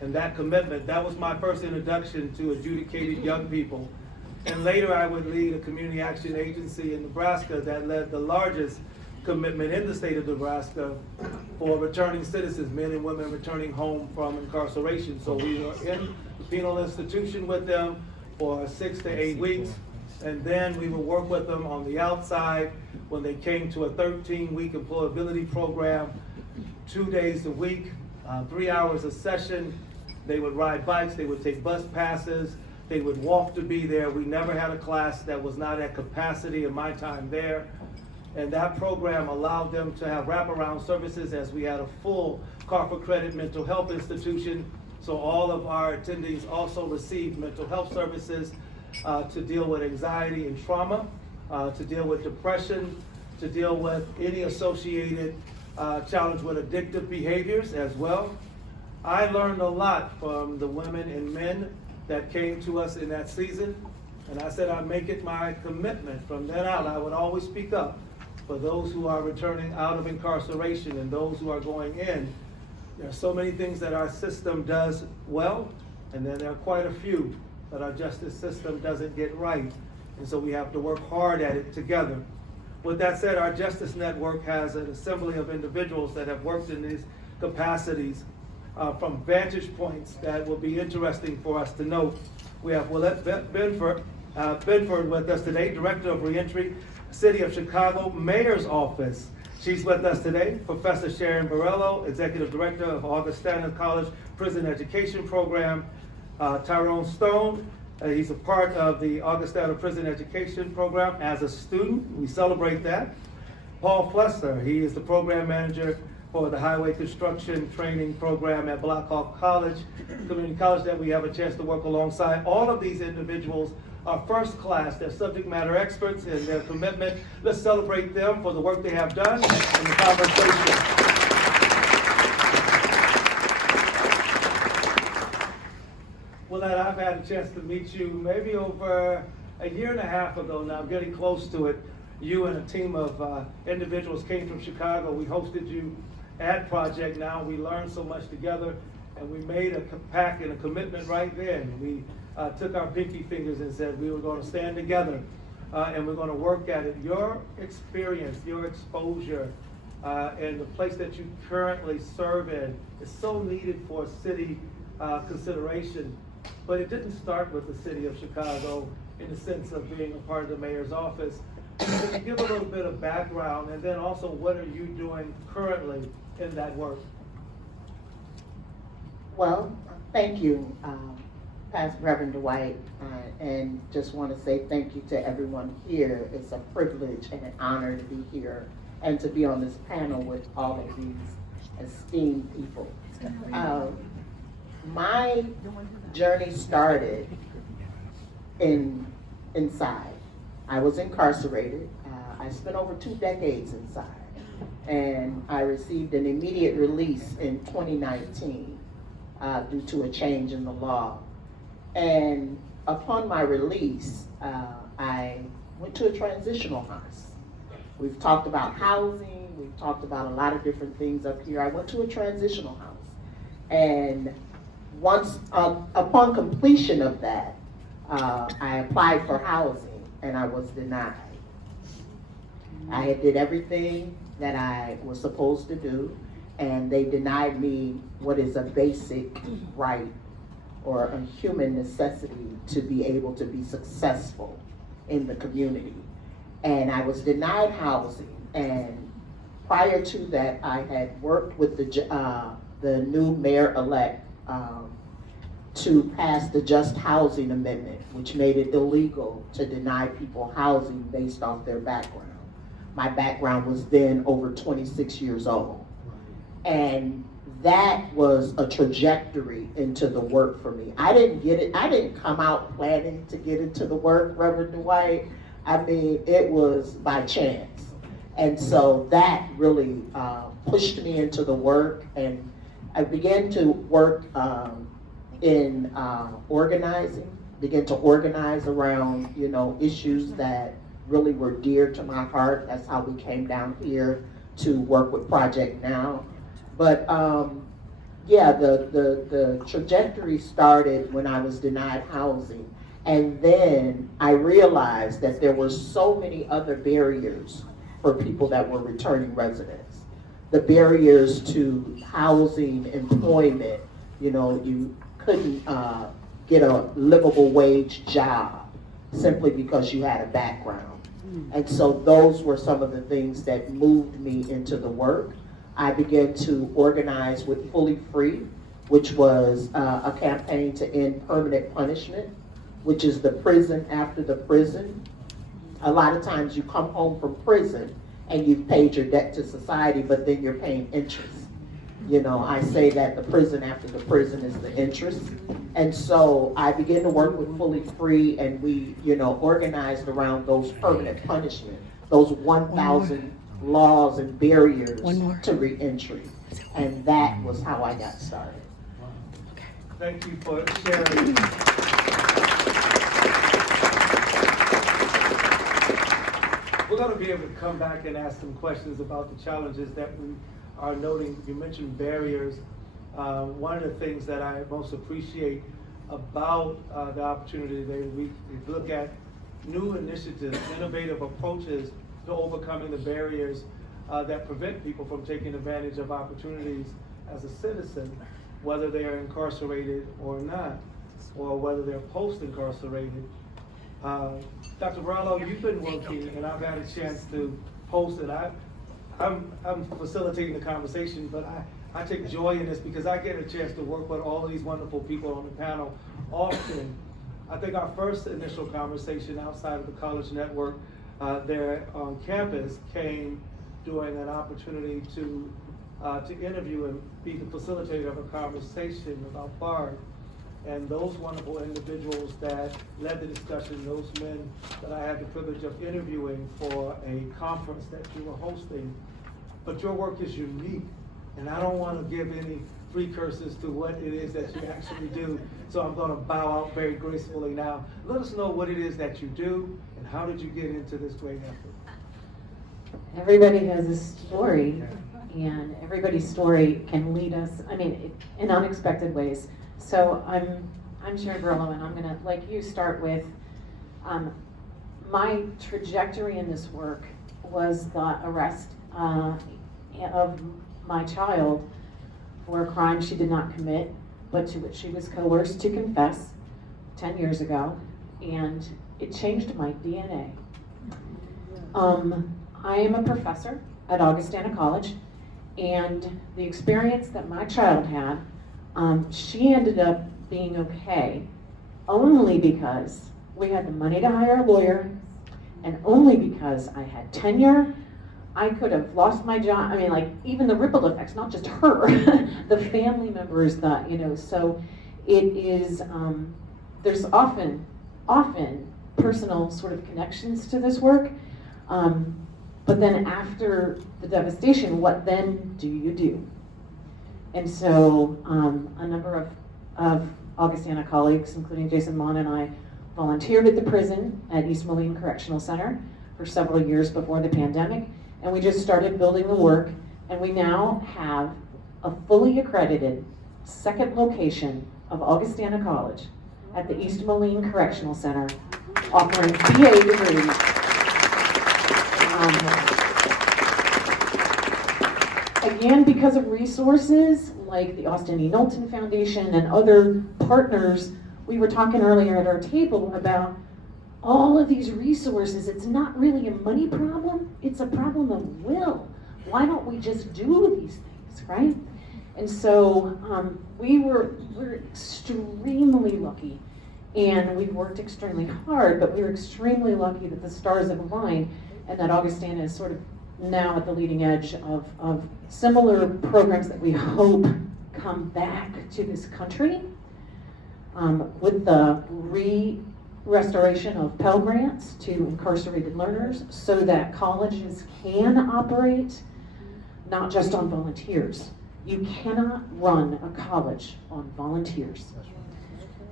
And that commitment, that was my first introduction to adjudicated young people. And later I would lead a community action agency in Nebraska that led the largest commitment in the state of Nebraska for returning citizens, men and women returning home from incarceration. So we were in the penal institution with them for 6 to 8 weeks. And then we would work with them on the outside when they came to a 13-week employability program, 2 days a week, 3 hours a session. They would ride bikes, they would take bus passes, they would walk to be there. We never had a class that was not at capacity in my time there. And that program allowed them to have wraparound services, as we had a full Carver Credit mental health institution. So all of our attendees also received mental health services to deal with anxiety and trauma, to deal with depression, to deal with any associated challenge with addictive behaviors as well. I learned a lot from the women and men that came to us in that season, and I said I'd make it my commitment from then out. I would always speak up for those who are returning out of incarceration and those who are going in. There are so many things that our system does well, and then there are quite a few that our justice system doesn't get right, and so we have to work hard at it together. With that said, our Justice Network has an assembly of individuals that have worked in these capacities from vantage points that will be interesting for us to note. We have Willette Benford with us today, Director of Reentry, City of Chicago Mayor's Office. She's with us today. Professor Sharon Borello, Executive Director of Augustana College Prison Education Program. Tyrone Stone, he's a part of the Augustana Prison Education Program as a student. We celebrate that. Paul Flester, he is the Program Manager for the Highway Construction Training Program at Blackhawk College, community college that we have a chance to work alongside. All of these individuals are first class. They're subject matter experts in their commitment. Let's celebrate them for the work they have done and the conversation. Willette, I've had a chance to meet you maybe over a year and a half ago now, getting close to it. You and a team of individuals came from Chicago. We hosted you at Project Now. We learned so much together, and we made a pact and a commitment right then. We took our pinky fingers and said we were going to stand together and we're going to work at it. Your experience, your exposure, and the place that you currently serve in is so needed for city consideration. But it didn't start with the city of Chicago in the sense of being a part of the mayor's office. Can you give a little bit of background, and then also what are you doing currently in that work? Well, thank you, Pastor Reverend Dwight, and just want to say thank you to everyone here. It's a privilege and an honor to be here and to be on this panel with all of these esteemed people. My journey started inside. I was incarcerated. I spent over 2 decades inside, and I received an immediate release in 2019 due to a change in the law. And upon my release, I went to a transitional house. We've talked about housing, we've talked about a lot of different things up here. I went to a transitional house, and once, upon completion of that, I applied for housing and I was denied. I had did everything that I was supposed to do, and they denied me what is a basic right or a human necessity to be able to be successful in the community. And I was denied housing, and prior to that, I had worked with the new mayor-elect to pass the Just Housing Amendment, which made it illegal to deny people housing based off their background. My background was then over 26 years old. And that was a trajectory into the work for me. I didn't get it, I didn't come out planning to get into the work, Reverend Dwight. I mean, it was by chance. And so that really pushed me into the work, and I began to work in organizing, began to organize around, issues that really were dear to my heart. That's how we came down here to work with Project Now. But yeah, the trajectory started when I was denied housing. And then I realized that there were so many other barriers for people that were returning residents. The barriers to housing, employment, you couldn't get a livable wage job simply because you had a background. And so those were some of the things that moved me into the work. I began to organize with Fully Free, which was a campaign to end permanent punishment, which is the prison after the prison. A lot of times you come home from prison and you've paid your debt to society, but then you're paying interest. I say that the prison after the prison is the interest. And so I began to work with Fully Free, and we, organized around those permanent punishment, those 1,000 laws and barriers to reentry. And that was how I got started. Thank you for sharing. We're going to be able to come back and ask some questions about the challenges that we are noting. You mentioned barriers. One of the things that I most appreciate about the opportunity that we look at new initiatives, innovative approaches to overcoming the barriers that prevent people from taking advantage of opportunities as a citizen, whether they are incarcerated or not, or whether they're post-incarcerated. Dr. Varallo, you've been working, and I've had a chance to post it. I'm facilitating the conversation, but I take joy in this because I get a chance to work with all of these wonderful people on the panel often. I think our first initial conversation outside of the college network there on campus came during an opportunity to interview and be the facilitator of a conversation about BARD. And those wonderful individuals that led the discussion, those men that I had the privilege of interviewing for a conference that you were hosting. But your work is unique, and I don't want to give any precursors to what it is that you actually do. So I'm going to bow out very gracefully now. Let us know what it is that you do, and how did you get into this great effort? Everybody has a story, and everybody's story can lead us, in unexpected ways. So I'm Sharon Burlow, and I'm going to, like you, start with my trajectory in this work was the arrest of my child for a crime she did not commit, but to which she was coerced to confess 10 years ago, and it changed my DNA. I am a professor at Augustana College, and the experience that my child had, she ended up being okay only because we had the money to hire a lawyer, and only because I had tenure. I could have lost my job. Even the ripple effects, not just her, the family members, so it is, there's often personal sort of connections to this work. But then after the devastation, what then do you do? And so a number of Augustana colleagues, including Jason Mon and I, volunteered at the prison at East Moline Correctional Center for several years before the pandemic. And we just started building the work, and we now have a fully accredited second location of Augustana College at the East Moline Correctional Center, offering BA degrees. Again, because of resources like the Austin E. Knowlton Foundation and other partners, we were talking earlier at our table about all of these resources. It's not really a money problem, it's a problem of will. Why don't we just do these things, right? And so we're extremely lucky, and we've worked extremely hard, but we were extremely lucky that the stars have aligned and that Augustana is sort of now at the leading edge of similar programs that we hope come back to this country with the restoration of Pell Grants to incarcerated learners so that colleges can operate not just on volunteers. You cannot run a college on volunteers.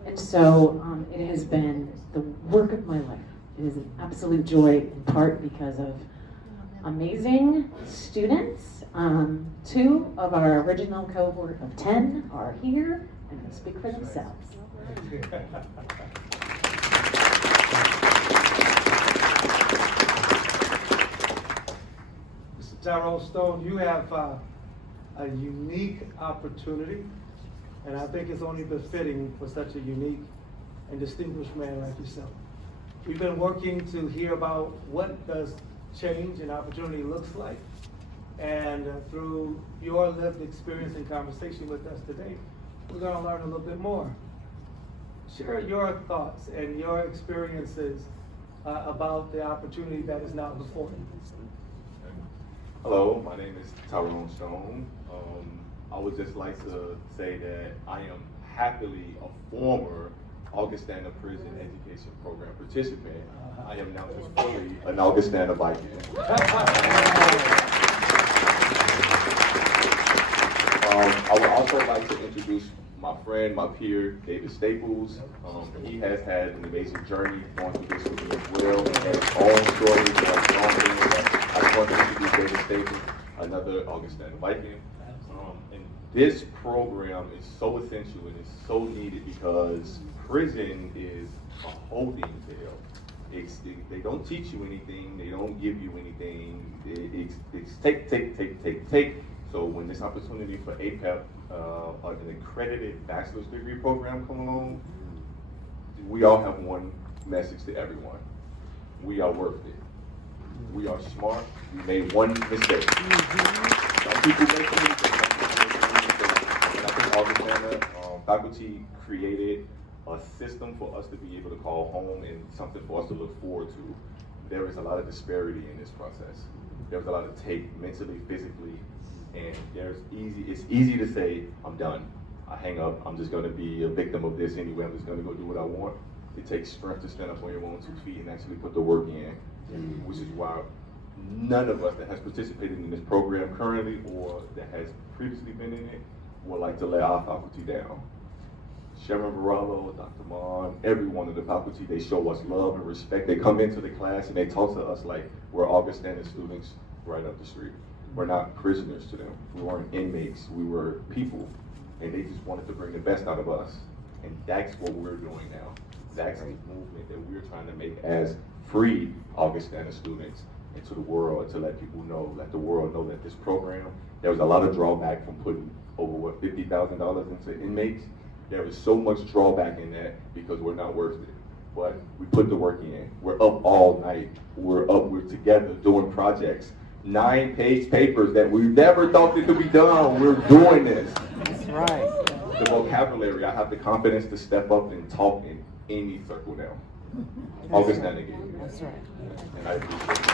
And so it has been the work of my life. It is an absolute joy, in part because of amazing students. 2 of our original cohort of 10 are here and will speak for themselves. Mr. Tyrone Stone, you have a unique opportunity, and I think it's only befitting for such a unique and distinguished man like yourself. We've been working to hear about what does change and opportunity looks like, and through your lived experience and conversation with us today, we're going to learn a little bit more. Share your thoughts and your experiences about the opportunity that is now before you. Hello, my name is Tyrone Stone. I would just like to say that I am happily a former Augustana Prison Education Program participant. I am now just fully an Augustana Viking. I would also like to introduce my friend, my peer, David Staples. He has had an amazing journey going through this with me as well. He has his own story. I just want to introduce David Staples, another Augustana Viking. And this program is so essential and it's so needed because prison is a holding jail. They don't teach you anything. They don't give you anything. It's take. So when this opportunity for APEP, an accredited bachelor's degree program come along, we all have one message to everyone. We are worth it. We are smart. We made one mistake. Some people make mistakes. And I think Augustana faculty created a system for us to be able to call home and something for us to look forward to. There is a lot of disparity in this process. There's a lot of take mentally, physically, and it's easy to say, I'm done. I hang up, I'm just gonna be a victim of this anyway, I'm just gonna go do what I want. It takes strength to stand up on your own 2 feet and actually put the work in, which is why none of us that has participated in this program currently or that has previously been in it would like to let our faculty down. Sharon Varallo, Dr. Mon, every one of the faculty, they show us love and respect. They come into the class and they talk to us like we're Augustana students right up the street. We're not prisoners to them. We weren't inmates, we were people. And they just wanted to bring the best out of us. And that's what we're doing now. That's the movement that we're trying to make as free Augustana students into the world, to let people know, let the world know that this program, there was a lot of drawback from putting over, $50,000 into inmates. There was so much drawback in that because we're not worth it. But we put the work in. We're up all night. We're together doing projects. 9-page papers that we never thought they could be done. We're doing this. That's right. The vocabulary, I have the confidence to step up and talk in any circle now. Augustana gave me. That's right. And I appreciate it.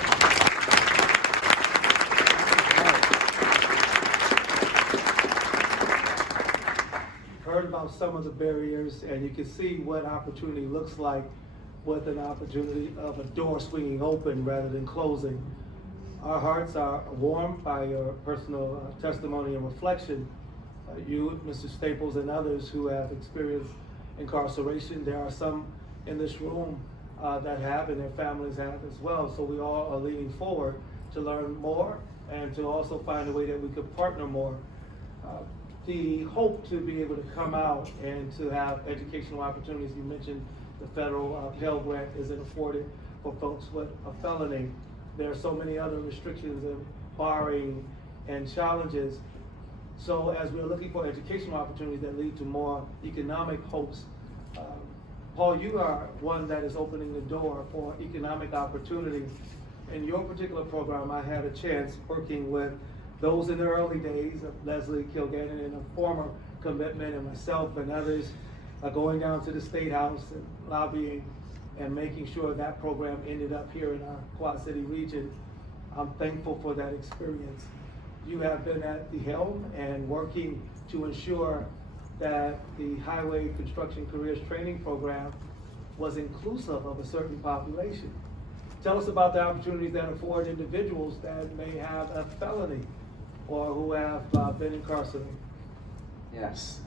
Heard about some of the barriers, and you can see what opportunity looks like with an opportunity of a door swinging open rather than closing. Our hearts are warmed by your personal testimony and reflection. You, Mr. Staples, and others who have experienced incarceration. There are some in this room that have, and their families have as well. So we all are leaning forward to learn more and to also find a way that we could partner more. The hope to be able to come out and to have educational opportunities. You mentioned the federal Pell Grant isn't afforded for folks with a felony. There are so many other restrictions and barring and challenges. So as we're looking for educational opportunities that lead to more economic hopes, Paul, you are one that is opening the door for economic opportunity. In your particular program, I had a chance working with those in the early days of Leslie Kilgannon and a former commitment, and myself and others going down to the State House and lobbying and making sure that program ended up here in our Quad City region. I'm thankful for that experience. You have been at the helm and working to ensure that the Highway Construction Careers Training Program was inclusive of a certain population. Tell us about the opportunities that afford individuals that may have a felony or who have been incarcerated. Yes,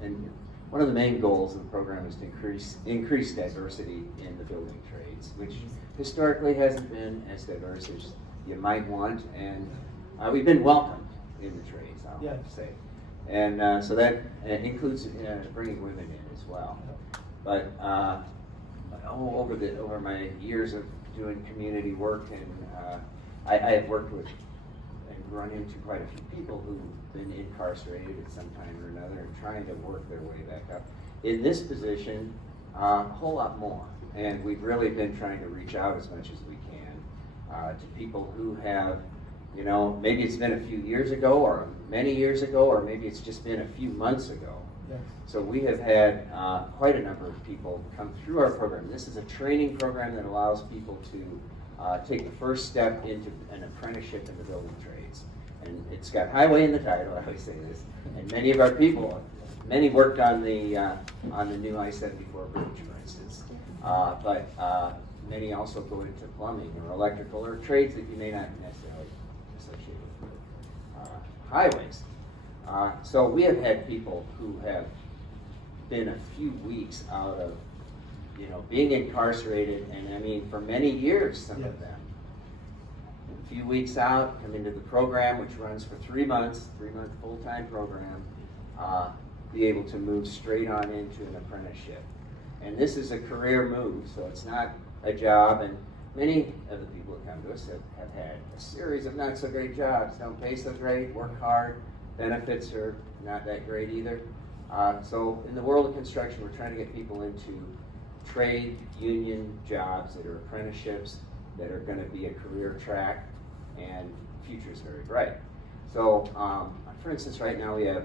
and one of the main goals of the program is to increase diversity in the building trades, which historically hasn't been as diverse as you might want, and we've been welcomed in the trades, I'll Yes. say. And so that includes bringing women in as well. But over my years of doing community work, and I have worked with and run into quite a few people who've been incarcerated at some time or another and trying to work their way back up. In this position, a whole lot more. And we've really been trying to reach out as much as we can to people who have, you know, maybe it's been a few years ago or many years ago, or maybe it's just been a few months ago. Yes. So we have had quite a number of people come through our program. This is a training program that allows people to take the first step into an apprenticeship in the building trades. And it's got highway in the title, I always say this. And many of our people, many worked on the new I-74 bridge, for instance. But many also go into plumbing or electrical or trades that you may not necessarily associate with highways. So we have had people who have been a few weeks out of, you know, being incarcerated, and I mean for many years, some of them. A few weeks out, come into the program, which runs for 3 months, 3-month full-time program, be able to move straight on into an apprenticeship. And this is a career move, so it's not a job, and many of the people that come to us have had a series of not so great jobs, don't pay so great, work hard, benefits are not that great either. So in the world of construction, we're trying to get people into trade union jobs that are apprenticeships, that are going to be a career track, and the future is very bright. So for instance, right now we have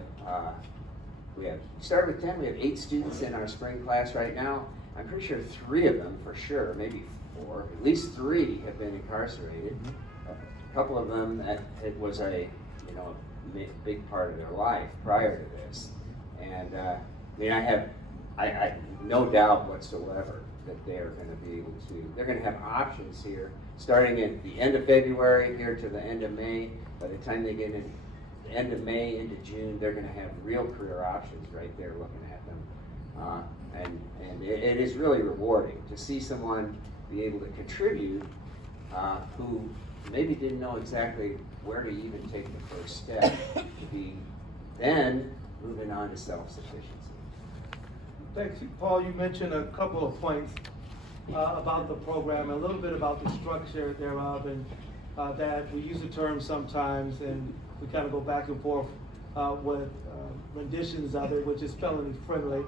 started with 10, we have 8 students in our spring class right now. I'm pretty sure 3 of them for sure, maybe 4, at least 3 have been incarcerated. A couple of them, it was a, you know, big part of their life prior to this. And I mean, I have no doubt whatsoever that they are going to be able to, they're going to have options here, starting at the end of February here to the end of May. By the time they get in the end of May into June, they're going to have real career options right there looking at them. And it is really rewarding to see someone be able to contribute who maybe didn't know exactly where to even take the first step to be then moving on to self-sufficiency. Thanks, Paul. You mentioned a couple of points about the program, a little bit about the structure thereof, and that we use the term sometimes, and we kind of go back and forth with renditions of it, which is felony friendly,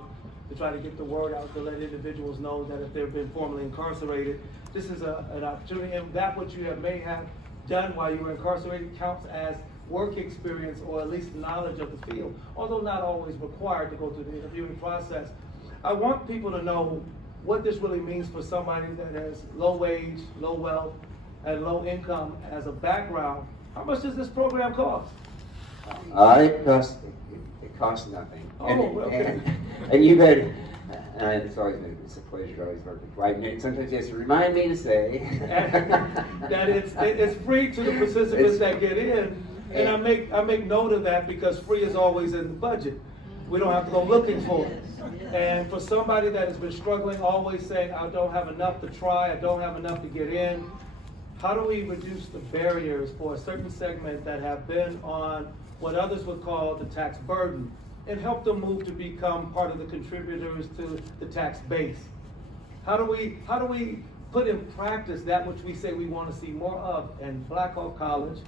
to try to get the word out to let individuals know that if they've been formerly incarcerated, this is an opportunity, and that what you may have done while you were incarcerated counts as work experience, or at least knowledge of the field, although not always required to go through the interviewing process. I want people to know what this really means for somebody that has low wage, low wealth, and low income as a background. How much does this program cost? It costs nothing. Oh, okay. And you've had, it's always been, it's a pleasure to always work with Dwight. And sometimes you have to remind me to say that it's free to the participants that get in. And I make note of that because free is always in the budget. We don't have to go looking for it. And for somebody that has been struggling, always saying, I don't have enough to try, I don't have enough to get in, how do we reduce the barriers for a certain segment that have been on what others would call the tax burden, and help them move to become part of the contributors to the tax base? How do we put in practice that which we say we want to see more of? And Blackhawk College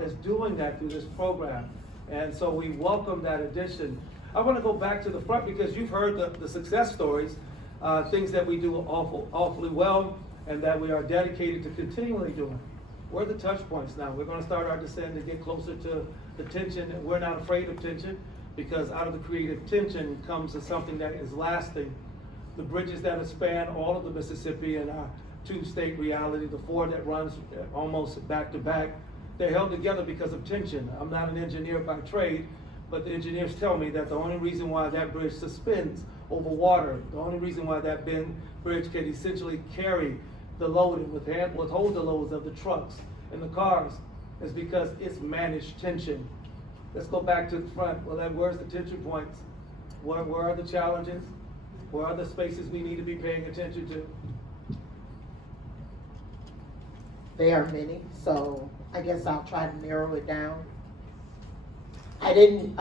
is doing that through this program. And so we welcome that addition. I want to go back to the front because you've heard the success stories, things that we do awfully well and that we are dedicated to continually doing. Where are the touch points now? We're going to start our descent to get closer to the tension, and we're not afraid of tension because out of the creative tension comes something that is lasting. The bridges that span all of the Mississippi and our 2-state reality, the 4 that runs almost back to back, they're held together because of tension. I'm not an engineer by trade, but the engineers tell me that the only reason why that bridge suspends over water, the only reason why that bridge can essentially carry the load and withhold the loads of the trucks and the cars is because it's managed tension. Let's go back to the front. Well, then where's the tension points? Where are the challenges? Where are the spaces we need to be paying attention to? There are many, so I guess I'll try to narrow it down. I didn't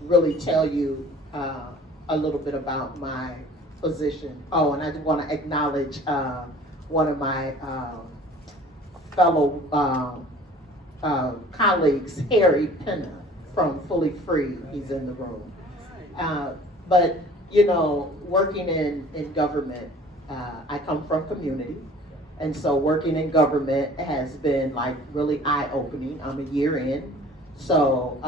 really tell you a little bit about my position. Oh, and I just want to acknowledge one of my fellow colleagues, Harry Penna from Fully Free. He's in the room. But, you know, working in government, I come from community. And so working in government has been like really eye-opening. I'm a year in. So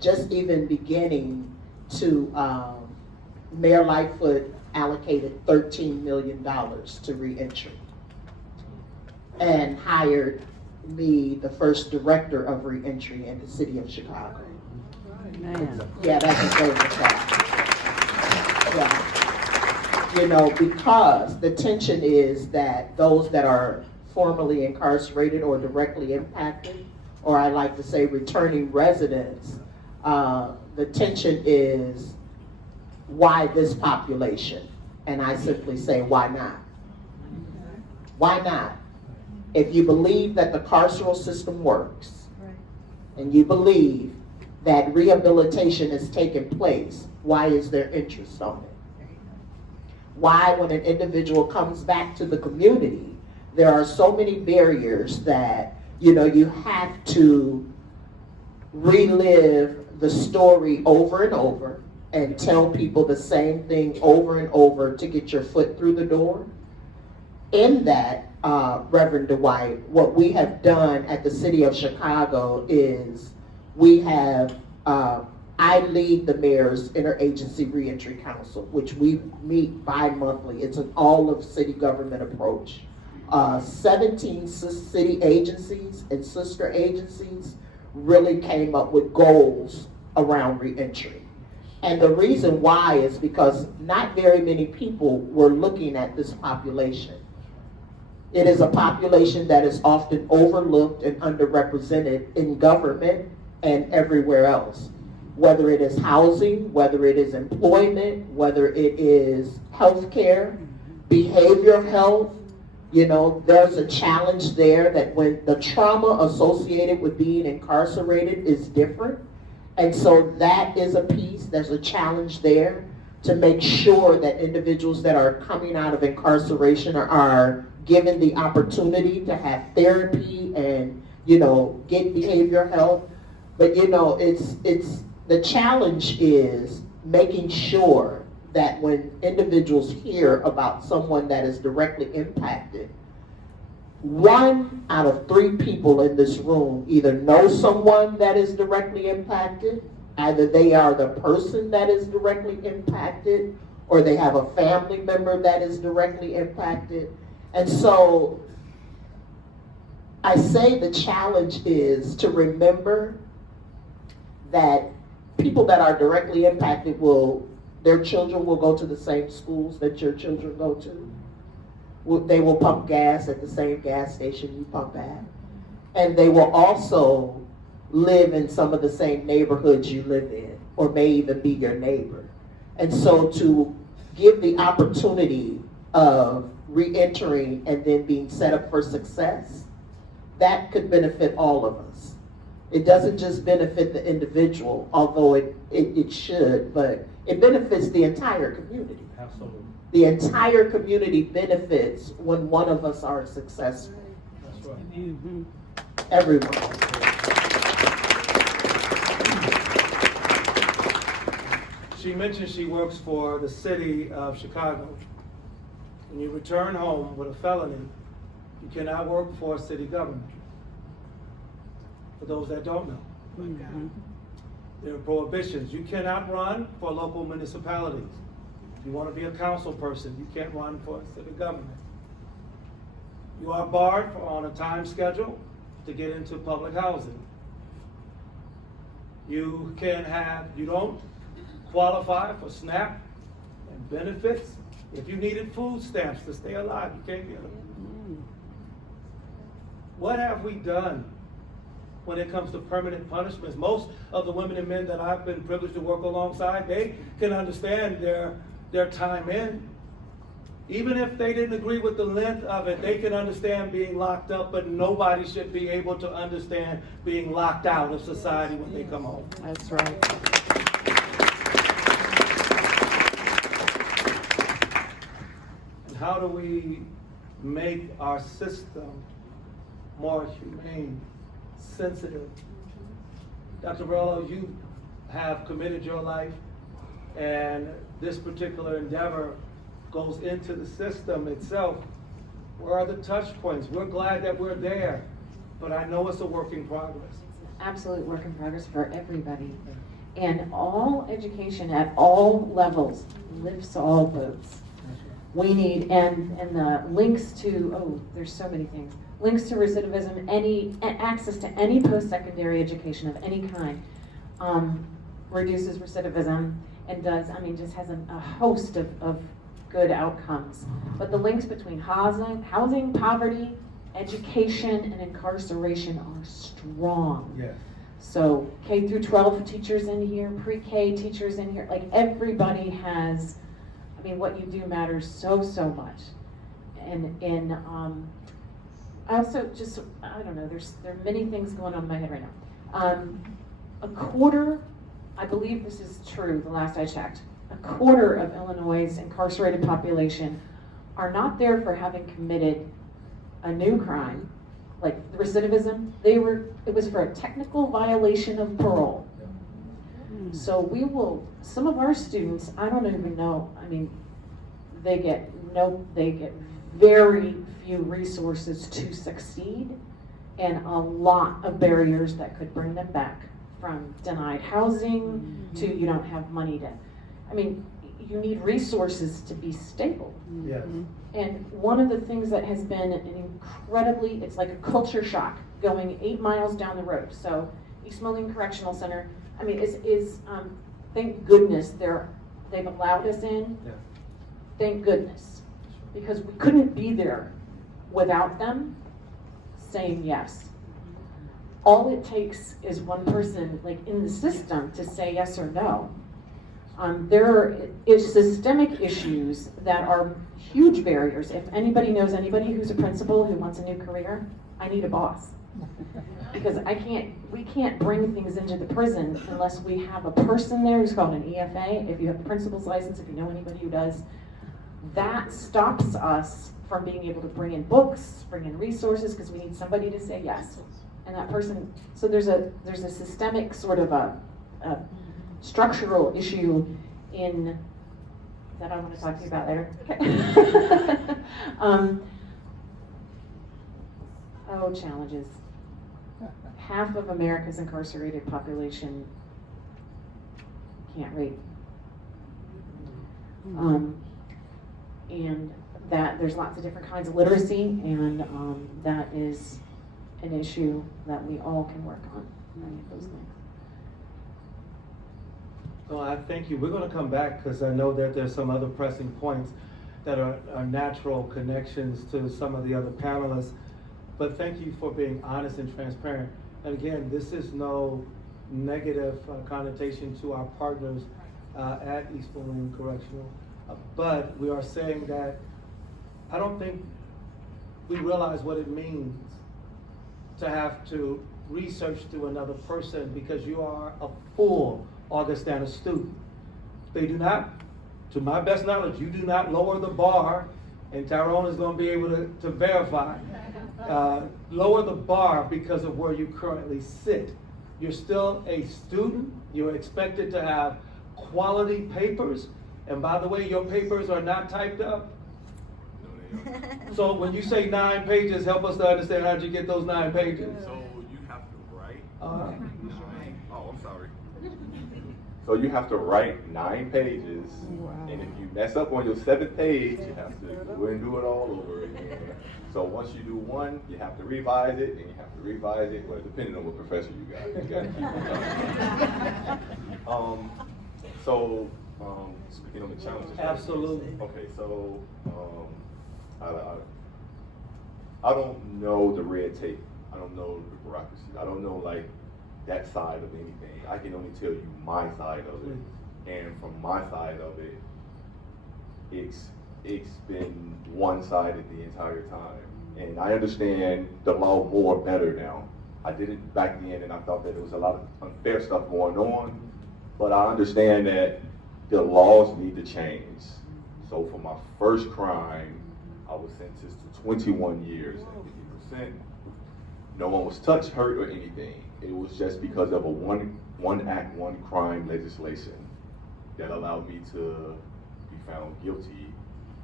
just even beginning to, Mayor Lightfoot allocated $13 million to reentry and hired me the first director of reentry in the city of Chicago. Yeah, that deserves a clap. Yeah. You know, because the tension is that those that are formerly incarcerated or directly impacted, or I like to say returning residents, the tension is why this population? And I simply say, why not? Why not? If you believe that the carceral system works, and you believe that rehabilitation has taken place, why is there interest on it? Why, when an individual comes back to the community, there are so many barriers that, you know, you have to relive the story over and over and tell people the same thing over and over to get your foot through the door. In that, Reverend Dwight, what we have done at the City of Chicago is we have I lead the Mayor's Interagency Reentry Council, which we meet bi-monthly. It's an all-of-city government approach. 17 city agencies and sister agencies really came up with goals around reentry. And the reason why is because not very many people were looking at this population. It is a population that is often overlooked and underrepresented in government and everywhere else. Whether it is housing, whether it is employment, whether it is healthcare, behavioral health, you know, there's a challenge there that when the trauma associated with being incarcerated is different. And so that is a piece, there's a challenge there to make sure that individuals that are coming out of incarceration are given the opportunity to have therapy and, you know, get behavioral health. But, you know, it's the challenge is making sure that when individuals hear about someone that is directly impacted, 1 out of 3 people in this room either know someone that is directly impacted, either they are the person that is directly impacted, or they have a family member that is directly impacted. And so I say the challenge is to remember that people that are directly impacted their children will go to the same schools that your children go to. They will pump gas at the same gas station you pump at. And they will also live in some of the same neighborhoods you live in, or may even be your neighbor. And so to give the opportunity of re-entering and then being set up for success, that could benefit all of us. It doesn't just benefit the individual, although it should, but it benefits the entire community. Absolutely. The entire community benefits when one of us are successful. That's right. Everyone. She mentioned she works for the city of Chicago. When you return home with a felony, you cannot work for city government. For those that don't know. There are prohibitions. You cannot run for local municipalities. If you want to be a council person, you can't run for city government. You are barred on a time schedule to get into public housing. You don't qualify for SNAP and benefits. If you needed food stamps to stay alive, you can't get them. What have we done when it comes to permanent punishments? Most of the women and men that I've been privileged to work alongside, they can understand their time in. Even if they didn't agree with the length of it, they can understand being locked up, but nobody should be able to understand being locked out of society when they come home. That's right. And how do we make our system more humane, sensitive? Dr. Varela, you have committed your life, and this particular endeavor goes into the system itself. Where are the touch points? We're glad that we're there, but I know it's a work in progress. Absolute work in progress for everybody. And all education at all levels lifts all boats. We need, and the links to, oh, there's so many things. Links to recidivism, access to any post-secondary education of any kind reduces recidivism and does, just has a host of good outcomes. But the links between housing, poverty, education, and incarceration are strong. Yes. So K through 12 teachers in here, pre-K teachers in here, like everybody has, what you do matters so much. And I also just, I don't know, there are many things going on in my head right now. A quarter, I believe this is true, the last I checked, a quarter of Illinois' incarcerated population are not there for having committed a new crime, like recidivism. It was for a technical violation of parole. So some of our students, I don't even know, they get very few resources to succeed and a lot of barriers that could bring them back, from denied housing to you don't have money to, you need resources to be stable. Yes. And one of the things that has been it's like a culture shock going 8 miles down the road. So East Moline Correctional Center, thank goodness they've allowed us in. Yeah. Thank goodness. Because we couldn't be there without them saying yes. All it takes is one person in the system to say yes or no. There is systemic issues that are huge barriers. If anybody knows anybody who's a principal who wants a new career, I need a boss. Because we can't bring things into the prison unless we have a person there who's called an EFA. If you have the principal's license, if you know anybody who does, that stops us from being able to bring in books, bring in resources, because we need somebody to say yes. And that person, so there's a systemic sort of a structural issue that I want to talk to you about later. Challenges. Half of America's incarcerated population can't read. And that there's lots of different kinds of literacy, and that is an issue that we all can work on, many of those things. So I thank you. We're going to come back because I know that there's some other pressing points that are natural connections to some of the other panelists. But thank you for being honest and transparent. And again, this is no negative connotation to our partners at East Moline Correctional. But we are saying that I don't think we realize what it means to have to research through another person, because you are a full Augustana student. They do not, to my best knowledge, you do not lower the bar, and Tyrone is going to be able to verify. Lower the bar because of where you currently sit. You're still a student. You're expected to have quality papers. And by the way, your papers are not typed up. So when you say 9 pages, help us to understand how did you get those 9 pages. So you have to write. Uh, Oh, I'm sorry. So you have to write 9 pages, and if you mess up on your 7th page, you have to go and do it all over again. So once you do one, you have to revise it, and you have to revise it. Well, depending on what professor you got to keep on. Speaking of the challenges. Absolutely. Okay, so I don't know the red tape. I don't know the bureaucracy. I don't know that side of anything. I can only tell you my side of it, and from my side of it, it's been one-sided the entire time. And I understand the law more better now. I did it back then, and I thought that there was a lot of unfair stuff going on, but I understand that the laws need to change. So for my first crime, I was sentenced to 21 years and 50%. No one was touched, hurt, or anything. It was just because of a one act, one crime legislation that allowed me to be found guilty.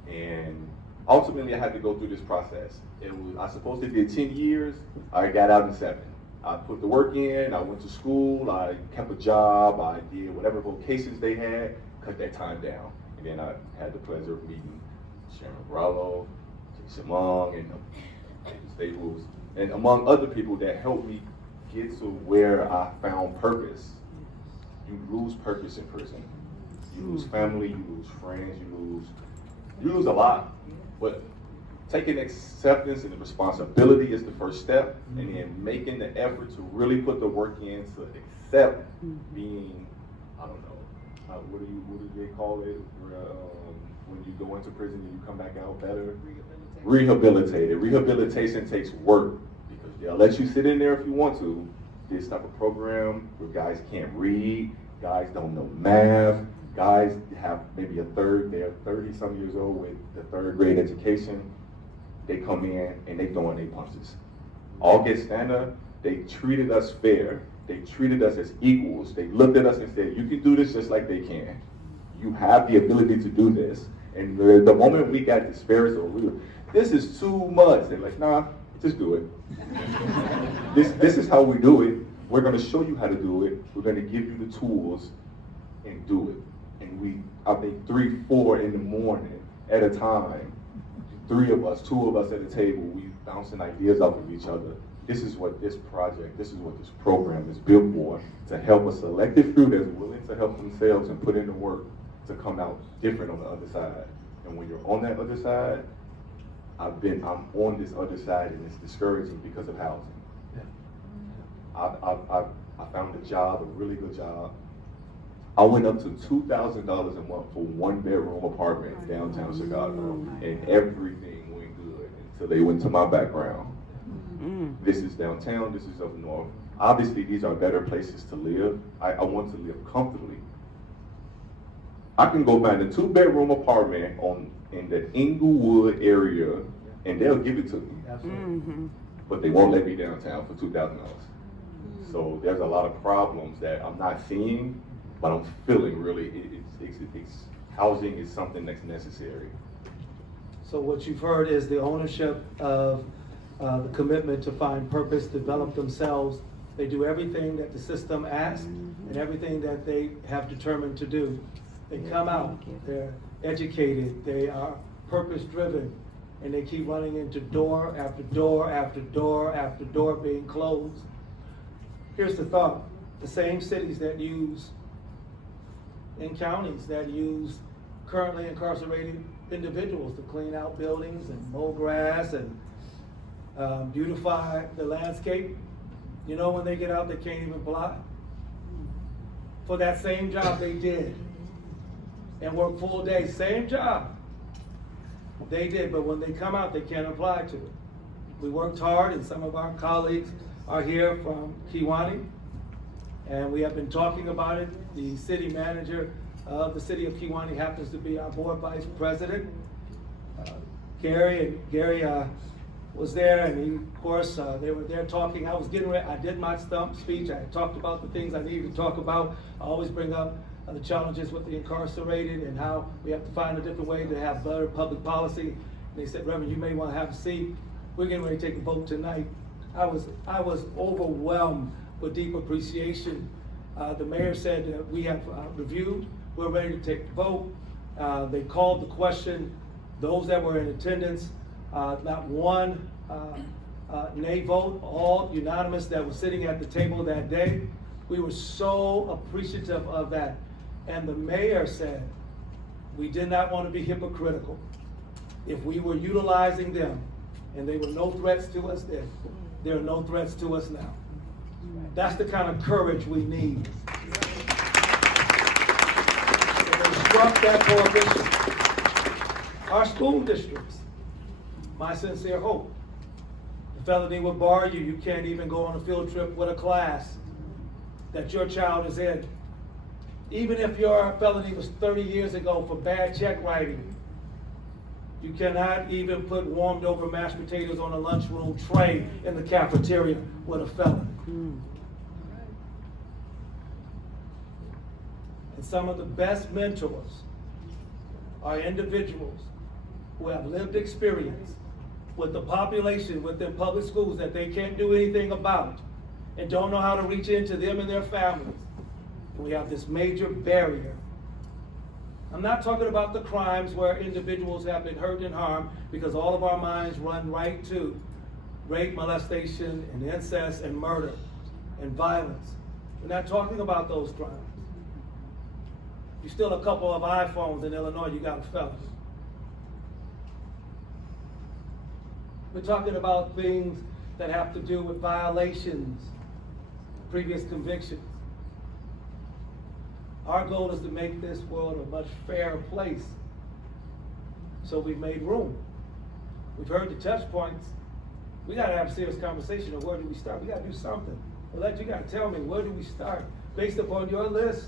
And ultimately, I had to go through this process. I was supposed to get 10 years. I got out in 7. I put the work in. I went to school. I kept a job. I did whatever vocations they had, cut that time down. And then I had the pleasure of meeting Sharon Brallo, Jason Mong, and Staples, and among other people that helped me get to where I found purpose. You lose purpose in prison. You lose family, you lose friends, you lose a lot. But taking acceptance and the responsibility is the first step, and then making the effort to really put the work in to accept being, I don't know, what do they call it? When you go into prison and you come back out better? Rehabilitated. Rehabilitation takes work because they'll let you sit in there if you want to. This type of program where guys can't read, guys don't know math, guys have maybe they're 30-some years old with the 3rd grade education. They come in and they throwing their punches. Augustana, they treated us fair. They treated us as equals. They looked at us and said, you can do this just like they can. You have the ability to do this. And the moment we got disparaged, this is too much. They're like, nah, just do it. This is how we do it. We're going to show you how to do it. We're going to give you the tools and do it. And I think 3, 4 in the morning at a time, 3 of us, 2 of us at a table, we bouncing ideas off of each other. This is what this project, this is what this program is built for, to help a selected few that's willing to help themselves and put in the work to come out different on the other side. And when you're on that other side, I'm on this other side, and it's discouraging because of housing. I found a job, a really good job. I went up to $2,000 a month for 1-bedroom apartment in downtown Chicago, and everything went good until they went to my background. This is downtown, this is up north. Obviously, these are better places to live. I want to live comfortably. I can go find a 2-bedroom apartment in the Inglewood area, and they'll give it to me. Absolutely. But they won't let me downtown for $2,000. So there's a lot of problems that I'm not seeing, but I'm feeling really, housing is something that's necessary. So what you've heard is the ownership of the commitment to find purpose, develop themselves. They do everything that the system asks and everything that they have determined to do. They come out, they're educated, they are purpose-driven, and they keep running into door after door after door after door being closed. Here's the thought: the same cities that use, in counties that use currently incarcerated individuals to clean out buildings and mow grass and beautify the landscape, you know, when they get out, they can't even apply for that same job they did and work full day, same job they did, but when they come out, they can't apply to it. We worked hard, and some of our colleagues are here from Kiwani, and we have been talking about it. The city manager of the city of Kiwani happens to be our board vice president, Gary was there, and he, of course, they were there talking. I was getting ready, I did my stump speech. I talked about the things I needed to talk about. I always bring up the challenges with the incarcerated and how we have to find a different way to have better public policy. And they said, Reverend, you may want to have a seat. We're getting ready to take a vote tonight. I was overwhelmed with deep appreciation. The mayor said that we have reviewed, we're ready to take the vote. They called the question. Those that were in attendance, not one nay vote, all unanimous that was sitting at the table that day. We were so appreciative of that. And the mayor said, we did not want to be hypocritical. If we were utilizing them and they were no threats to us then, there are no threats to us now. That's the kind of courage we need. So they struck that prohibition. Our school districts, my sincere hope. The felony will bar you. You can't even go on a field trip with a class that your child is in. Even if your felony was 30 years ago for bad check writing, you cannot even put warmed over mashed potatoes on a lunchroom tray in the cafeteria with a felony. And some of the best mentors are individuals who have lived experience with the population within public schools that they can't do anything about and don't know how to reach into them and their families. We have this major barrier. I'm not talking about the crimes where individuals have been hurt and harmed, because all of our minds run right to rape, molestation, and incest, and murder, and violence. We're not talking about those crimes. You steal a couple of iPhones in Illinois, you got a felony. We're talking about things that have to do with violations, previous convictions. Our goal is to make this world a much fairer place. So we've made room. We've heard the touch points. We gotta have a serious conversation of where do we start. We gotta do something. Well, you gotta tell me, where do we start? Based upon your list,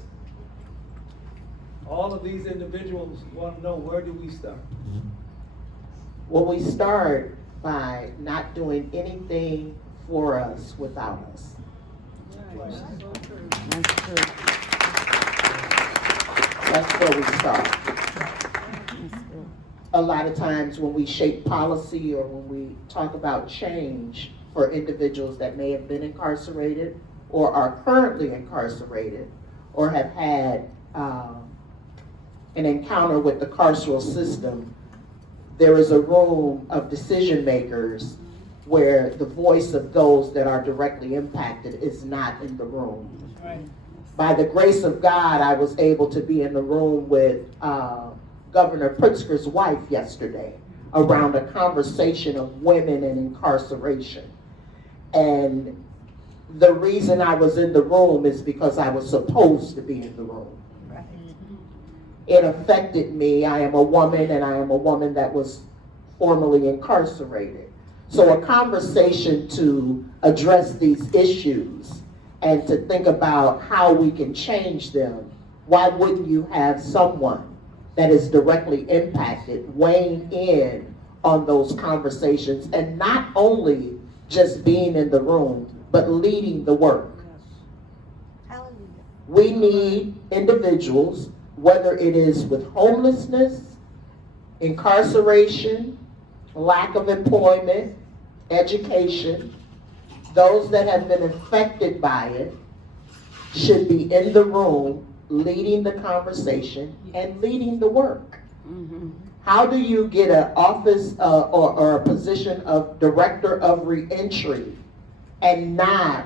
all of these individuals want to know, where do we start? Well, we start by not doing anything for us without us. That's true. That's where we start. A lot of times when we shape policy or when we talk about change for individuals that may have been incarcerated or are currently incarcerated or have had an encounter with the carceral system, there is a room of decision makers where the voice of those that are directly impacted is not in the room. Right. By the grace of God, I was able to be in the room with Governor Pritzker's wife yesterday around a conversation of women and incarceration. And the reason I was in the room is because I was supposed to be in the room. Right. It affected me. I am a woman, and I am a woman that was formerly incarcerated. So a conversation to address these issues and to think about how we can change them, why wouldn't you have someone that is directly impacted weighing in on those conversations, and not only just being in the room, but leading the work? Hallelujah. We need individuals, whether it is with homelessness, incarceration, lack of employment, education, those that have been affected by it should be in the room leading the conversation and leading the work. How do you get an office or a position of director of reentry and not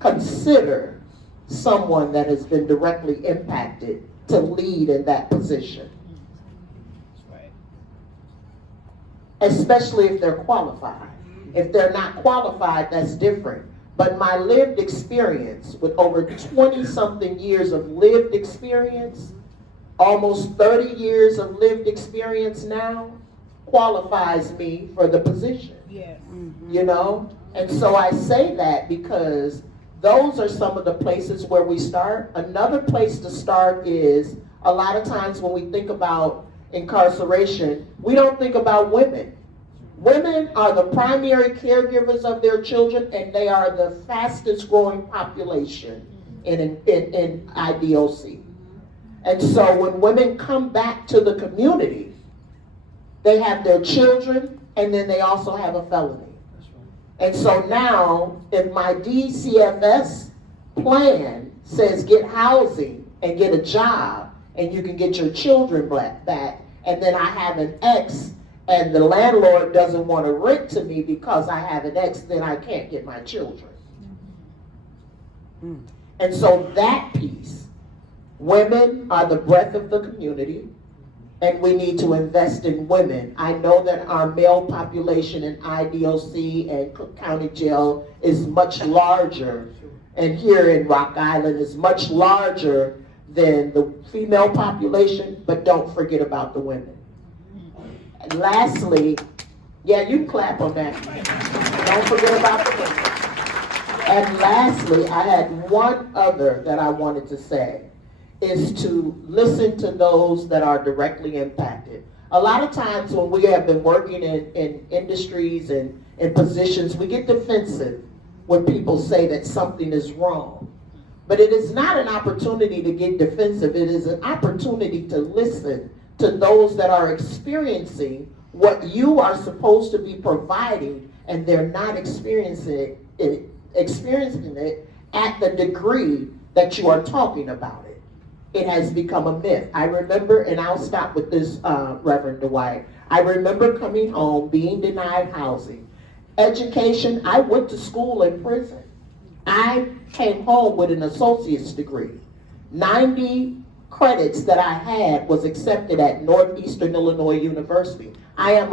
consider someone that has been directly impacted to lead in that position? Right. Especially if they're qualified. If they're not qualified, that's different. But my lived experience, with over 20-something years of lived experience, almost 30 years of lived experience now, qualifies me for the position. Yes. You know? And so I say that because those are some of the places where we start. Another place to start is, a lot of times when we think about incarceration, we don't think about women. Women are the primary caregivers of their children, and they are the fastest growing population in IDOC. And so when women come back to the community, they have their children, and then they also have a felony. And so now, if my DCFS plan says get housing and get a job, and you can get your children back, and then I have an ex, and the landlord doesn't want to rent to me because I have an ex, then I can't get my children. And so that piece, women are the breath of the community, and we need to invest in women. I know that our male population in IDOC and Cook County Jail is much larger, and here in Rock Island is much larger than the female population, but don't forget about the women. Lastly, yeah, you clap on that. Don't forget about the women. And lastly, I had one other that I wanted to say, is to listen to those that are directly impacted. A lot of times when we have been working in industries and in positions, we get defensive when people say that something is wrong. But it is not an opportunity to get defensive. It is an opportunity to listen to those that are experiencing what you are supposed to be providing, and they're not experiencing it at the degree that you are talking about it. It has become a myth. I remember, and I'll stop with this, Reverend Dwight. I remember coming home, being denied housing. Education, I went to school in prison. I came home with an associate's degree. 90 credits that I had was accepted at Northeastern Illinois University. I am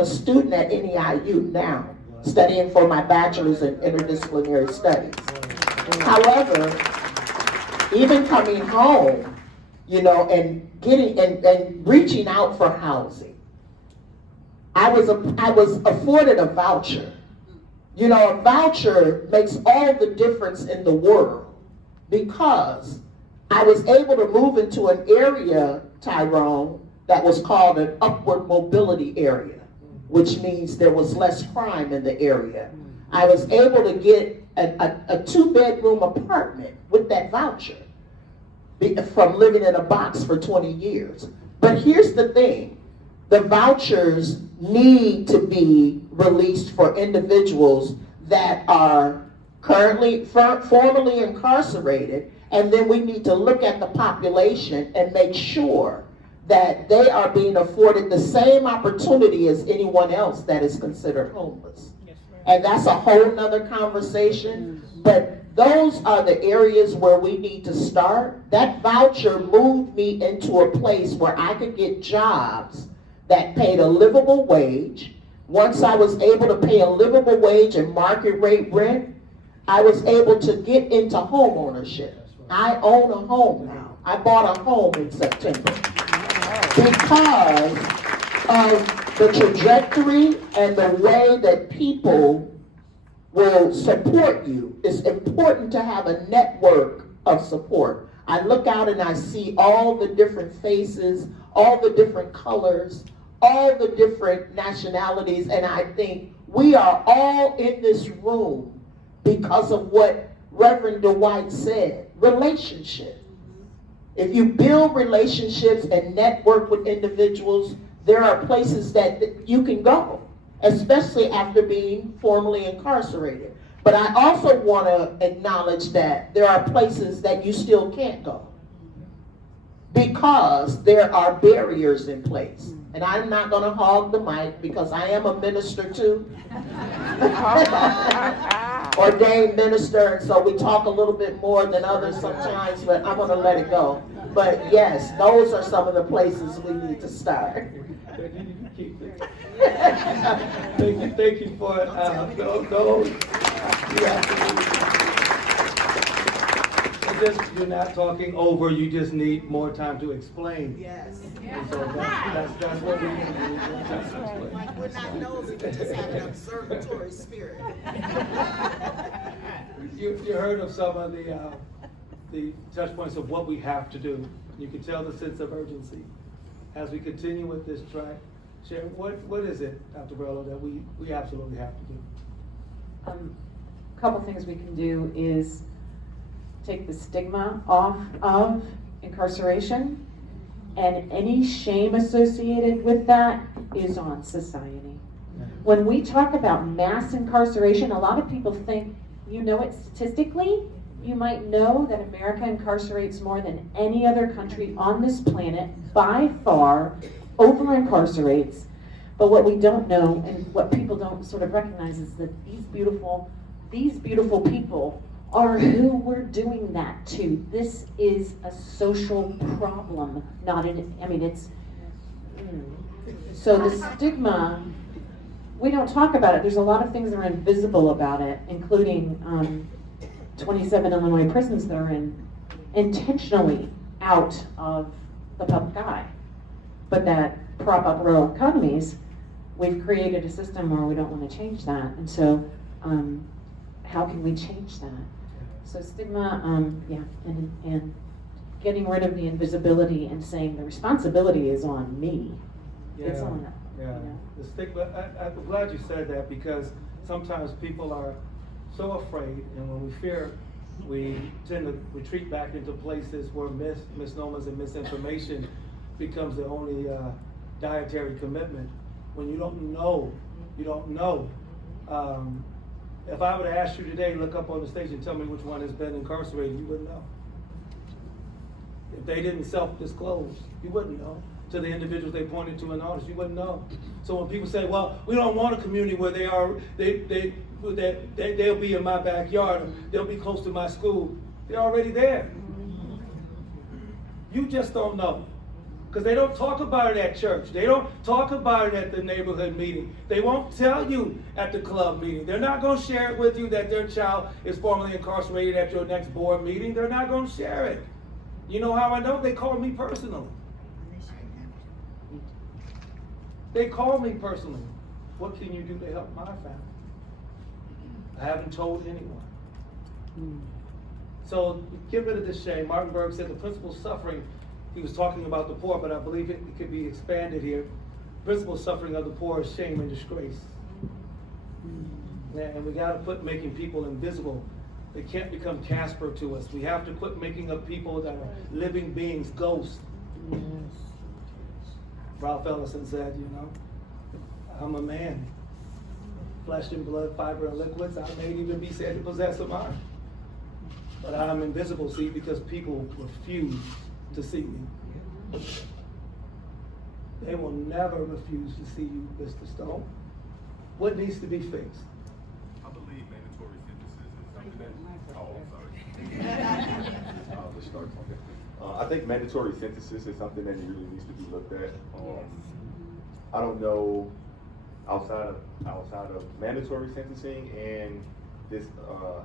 a student at NEIU now, studying for my bachelor's in interdisciplinary studies. However, even coming home, you know, and getting and reaching out for housing, I was afforded a voucher. You know, a voucher makes all the difference in the world, because I was able to move into an area, Tyrone, that was called an upward mobility area, which means there was less crime in the area. I was able to get a 2-bedroom apartment with that voucher from living in a box for 20 years. But here's the thing. The vouchers need to be released for individuals that are currently formerly incarcerated, and then we need to look at the population and make sure that they are being afforded the same opportunity as anyone else that is considered homeless. And that's a whole nother conversation, but those are the areas where we need to start. That voucher moved me into a place where I could get jobs that paid a livable wage. Once I was able to pay a livable wage and market rate rent, I was able to get into home ownership. I own a home now. I bought a home in September because of the trajectory and the way that people will support you. It's important to have a network of support. I look out and I see all the different faces, all the different colors, all the different nationalities, and I think we are all in this room because of what Reverend Dwight said, relationship. If you build relationships and network with individuals, there are places that you can go, especially after being formerly incarcerated. But I also want to acknowledge that there are places that you still can't go because there are barriers in place. And I'm not going to hog the mic because I am a minister too. Ordained minister, and so we talk a little bit more than others sometimes, but I'm going to let it go. But yes, those are some of the places we need to start. Thank you for those. You're not talking over, you just need more time to explain. Yes. And so that's what we need. Like we're not nosy, we just have an observatory spirit. You heard of some of the touch points of what we have to do. You can tell the sense of urgency. As we continue with this track, Sharon, what is it, Dr. Borello, that we absolutely have to do? A couple things we can do is take the stigma off of incarceration, and any shame associated with that is on society. When we talk about mass incarceration, a lot of people think, you know it statistically, you might know that America incarcerates more than any other country on this planet, by far, over-incarcerates. But what we don't know, and what people don't sort of recognize, is that these beautiful people are who we're doing that to. This is a social problem, so the stigma, we don't talk about it. There's a lot of things that are invisible about it, including 27 Illinois prisons that are intentionally out of the public eye. But that prop up rural economies, we've created a system where we don't want to change that. And so, how can we change that? So stigma, yeah, and getting rid of the invisibility and saying the responsibility is on me. It's on her. Yeah, You know? the stigma, I'm glad you said that, because sometimes people are so afraid, and when we fear, we tend to retreat back into places where misnomers and misinformation becomes the only dietary commitment. When you don't know, you don't know. If I were to ask you today, look up on the stage and tell me which one has been incarcerated, you wouldn't know. If they didn't self-disclose, you wouldn't know. To the individuals they pointed to in office, you wouldn't know. So when people say, well, we don't want a community where they'll be in my backyard, or they'll be close to my school, they're already there. You just don't know. Because they don't talk about it at church. They don't talk about it at the neighborhood meeting. They won't tell you at the club meeting. They're not going to share it with you that their child is formerly incarcerated at your next board meeting. They're not going to share it. You know how I know? They call me personally. They call me personally. What can you do to help my family? I haven't told anyone. So get rid of this shame. Martin Berg said the principal suffering, he was talking about the poor, but I believe it could be expanded here. Principal suffering of the poor is shame and disgrace. And we got to quit making people invisible. They can't become Casper to us. We have to quit making up people that are living beings, ghosts. Ralph Ellison said, you know, I'm a man. Flesh and blood, fiber and liquids. I may even be said to possess a mind. But I'm invisible, see, because people refuse to see me. They will never refuse to see you, Mr. Stone. What needs to be fixed? I believe mandatory sentences is something that, Let's start talking. I think mandatory sentences is something that really needs to be looked at. I don't know outside of mandatory sentencing and this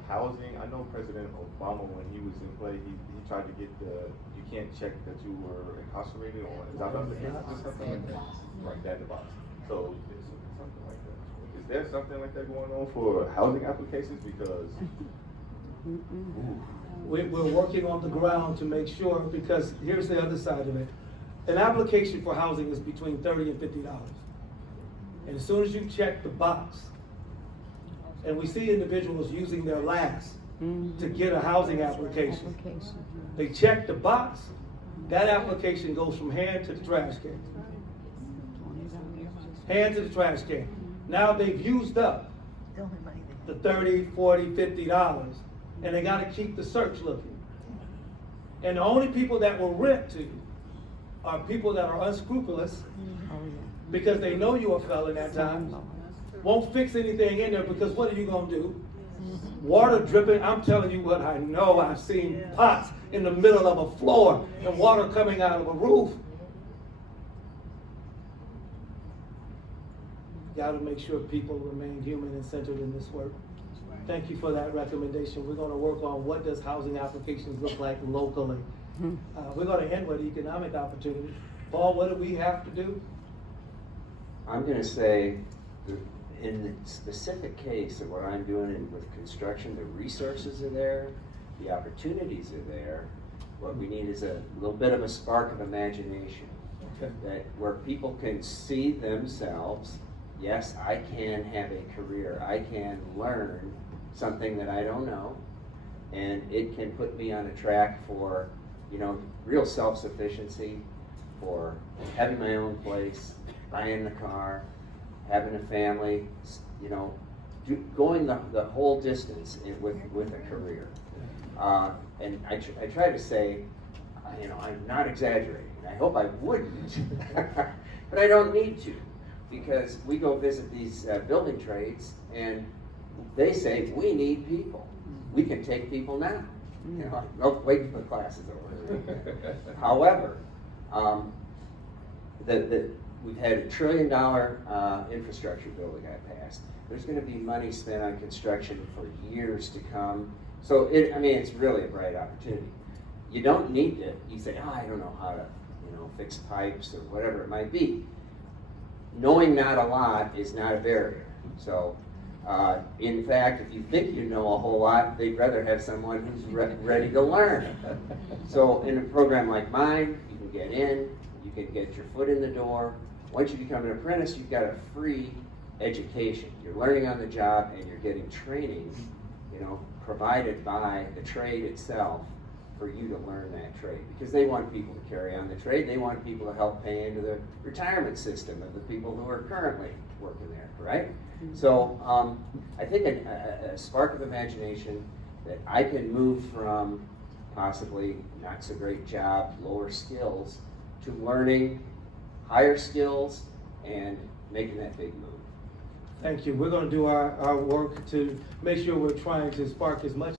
housing. I know President Obama, when he was in play, he tried to get you can't check that you were incarcerated on. Is that the case or something like that? Right, that in the box. So it's something like that. Is there something like that going on for housing applications? Because We're working on the ground to make sure, because here's the other side of it. An application for housing is between $30 and $50. And as soon as you check the box, and we see individuals using their last to get a housing application, they check the box, that application goes from hand to the trash can. Hand to the trash can. Now they've used up the $30, $40, $50, and they got to keep the search looking. And the only people that will rent to you are people that are unscrupulous, because they know you're a felon at times, won't fix anything in there, because what are you going to do? Water dripping. I'm telling you what I know. I've seen pots in the middle of a floor and water coming out of a roof. Got to make sure people remain human and centered in this work. Thank you for that recommendation. We're going to work on what does housing applications look like locally. We're going to end with economic opportunity. Paul, what do we have to do? I'm going to say, in the specific case of what I'm doing with construction, the resources are there, the opportunities are there. What we need is a little bit of a spark of imagination, that where people can see themselves. Yes, I can have a career. I can learn something that I don't know, and it can put me on a track for, you know, real self-sufficiency, for having my own place, buying the car, having a family, you know, going the whole distance with a career. And I try to say, you know, I'm not exaggerating. I hope I wouldn't, but I don't need to, because we go visit these building trades, and they say, we need people. We can take people now. You know, don't wait for the classes over. However, we've had $1 trillion infrastructure bill that got passed. There's going to be money spent on construction for years to come. So it's really a bright opportunity. You don't need to. You say, I don't know how to, you know, fix pipes or whatever it might be. knowing not a lot is not a barrier. So, in fact, if you think you know a whole lot, they'd rather have someone who's ready to learn. So in a program like mine, you can get in, you can get your foot in the door. Once you become an apprentice, you've got a free education. You're learning on the job and you're getting training, provided by the trade itself for you to learn that trade. Because they want people to carry on the trade. They want people to help pay into the retirement system of the people who are currently working there, right? So I think a spark of imagination that I can move from possibly not so great job, lower skills, to learning higher skills and making that big move. Thank you. We're going to do our work to make sure we're trying to spark as much